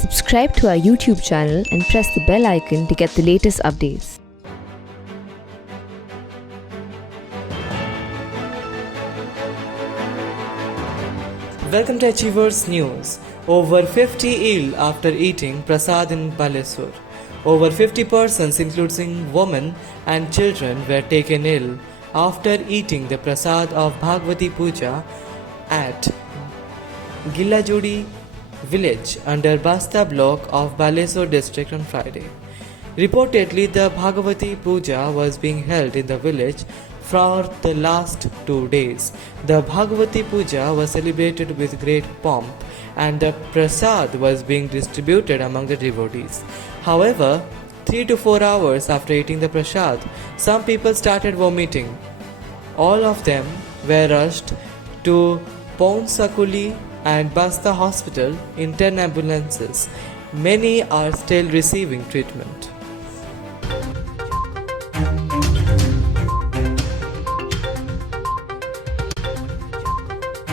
Subscribe to our YouTube channel and press the bell icon to get the latest updates. Welcome to Achievers News. Over 50 ill after eating Prasad in Balasore. Over 50 persons, including women and children, were taken ill after eating the Prasad of Bhagavati Puja at Gillajodi village under Basta block of Balasore district on Friday. Reportedly, the Bhagavati Puja was being held in the village for the last 2 days. The Bhagavati Puja was celebrated with great pomp and the Prasad was being distributed among the devotees. However, 3 to 4 hours after eating the Prasad, some people started vomiting. All of them were rushed to Ponsakuli and Basta hospital in 10 ambulances. Many are still receiving treatment.